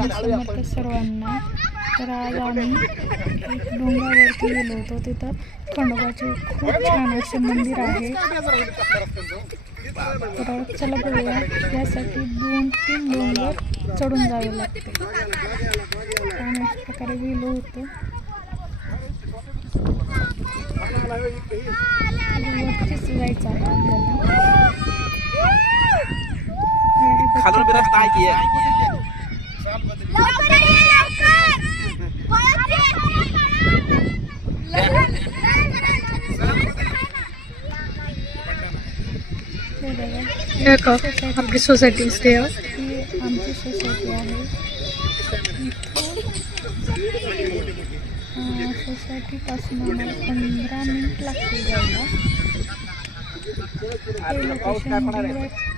सर्वांना तर आज आम्ही डोंगरावरती गेलो होतो तिथं. खंडोबाचे खूप छान असे मंदिर आहे. तर चला बघूया यासाठी दोन तीन डोंगर चढून जावे लागते छान अशा प्रकारे गेलो होतो. वरतीच जायचं आहे आपल्याला. हे खालून बी रस्ता आहे की. आपली सोसायटी असते ही आमची सोसायटी आहे सोसायटीपासून आम्हाला पंधरा मिनिट लागतील जायला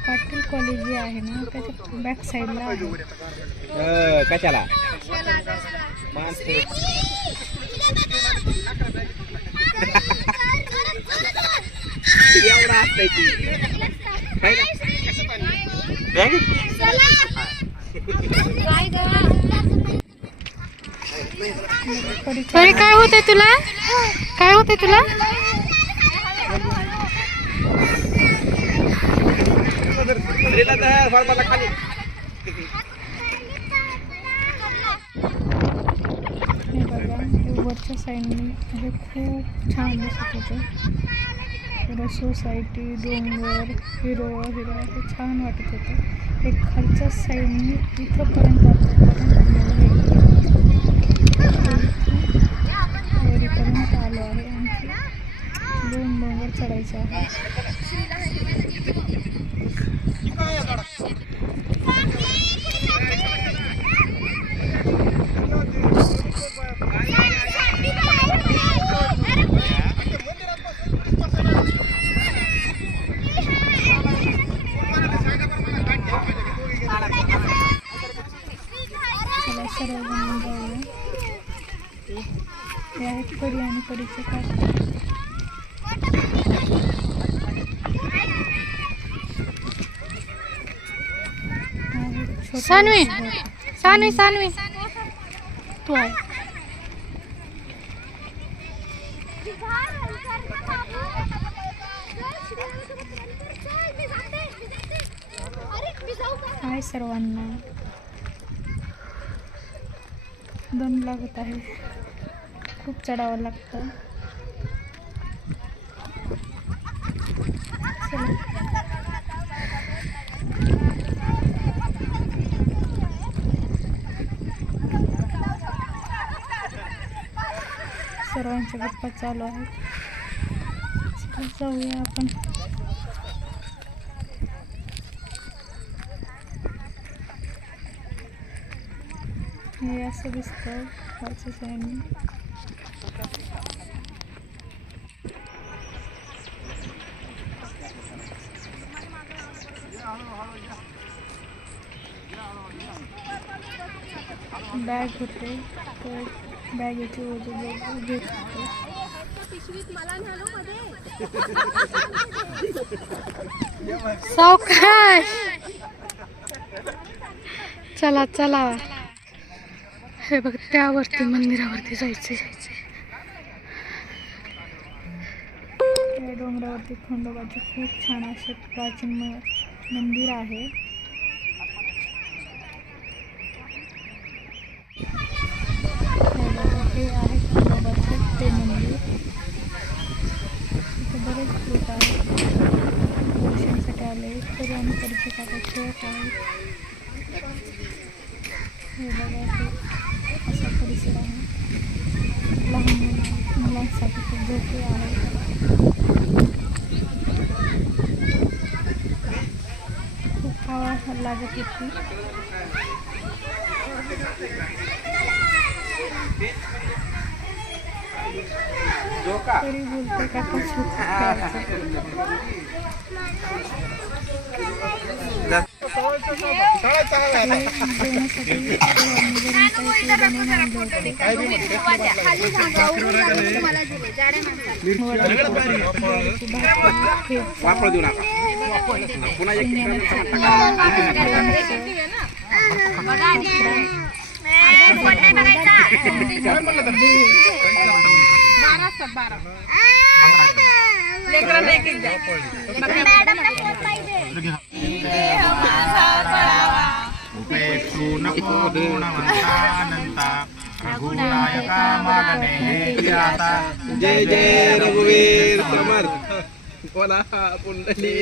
पाटील कॉलेज जे आहे ना त्याच्या बॅक साईडला आहे. कशाला? एवढा असतंय की. काय काय होतंय तुला? काय होतंय तुला? खाली. हे बघा हे वरच्या साईडने हे म्हणजे खूप छान दिसत होते. सोसायटी डोंगर हिरवळ हिरवळ हे छान वाटत होतं. हे खालच्या साईडने इथंपर्यंत वरीपर्यंत आलो आहे. आणखी दोन डोंगर चढायचं आहे चला सर्व जण जाऊया हे आहेत परी आणि परीचे काका हा एक छोटं सानवी. सानवी सानवी. तू आहे हाय सर्वांना. दम लागत आहे. खूप चढावं लागतं चला सर्वांच्या गप्पा चालू आहेत. जाऊया आपण. हे असं दिसतं खालच्या साईडने बॅग होते तर बॅगेची ओझं घेत सावकाश! चला चला. हे बघ त्यावरती मंदिरावरती जायचे या डोंगरावरती खंडोबाचे खूप छान असे प्राचीन मंदिर आहे हे बघा, हे आहे खंडोबाचे ते मंदिर इथं बरेच लोक आहेत. दर्शनसाठी आले तरी आम्ही परिचित आता खेळत आहोत हे बघा हे असा परिसर आहे. लहान मुलांसाठी खूप झोके आहे. खूप हवा लागत होती. Kalau itu बारा असतात बारा. लेकरांना एक एक द्या नको गुणवंतानंता रघुनायका मागणे हे आता जय जय रघुवीर समर्थ कोणा पुंडली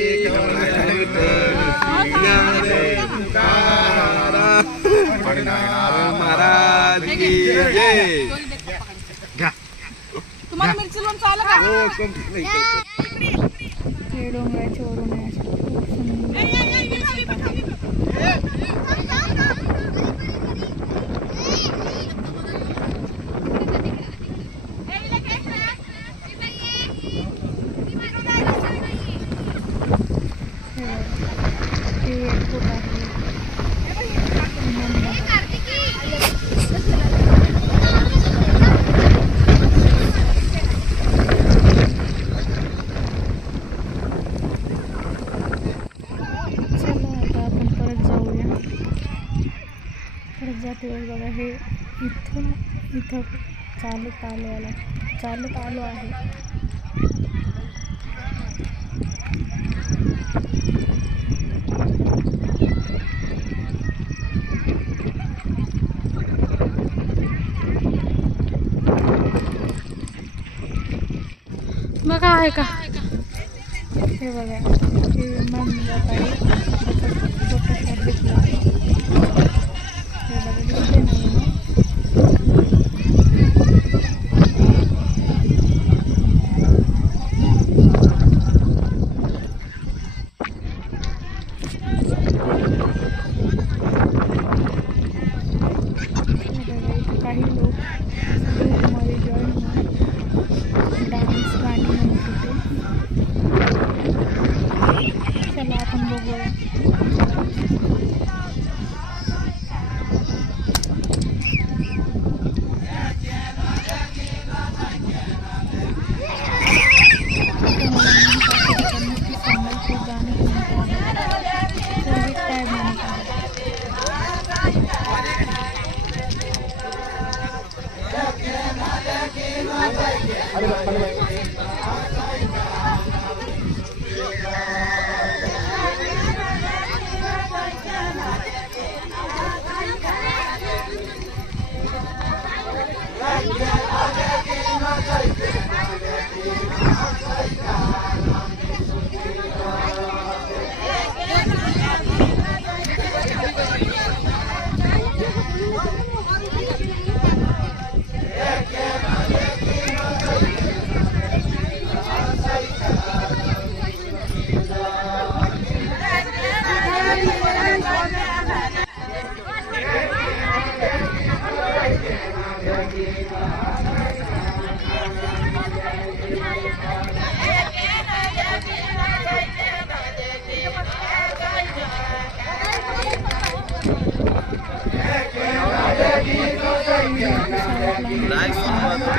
महाराज की जय तुम्हाला मिरची लोणचं आलं का हो complete नाही. हे डोंगराच्या वरून आहे परत जाते बघा हे इथून इथं चालत आलो आला चालत आलो आहे. बघा आहे का? हे बघा, हे विमान जात आहे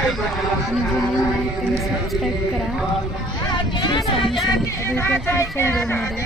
सबस्क्राईब करा श्री स्वामी समर्थ पुढच्या व्हिडिओमध्ये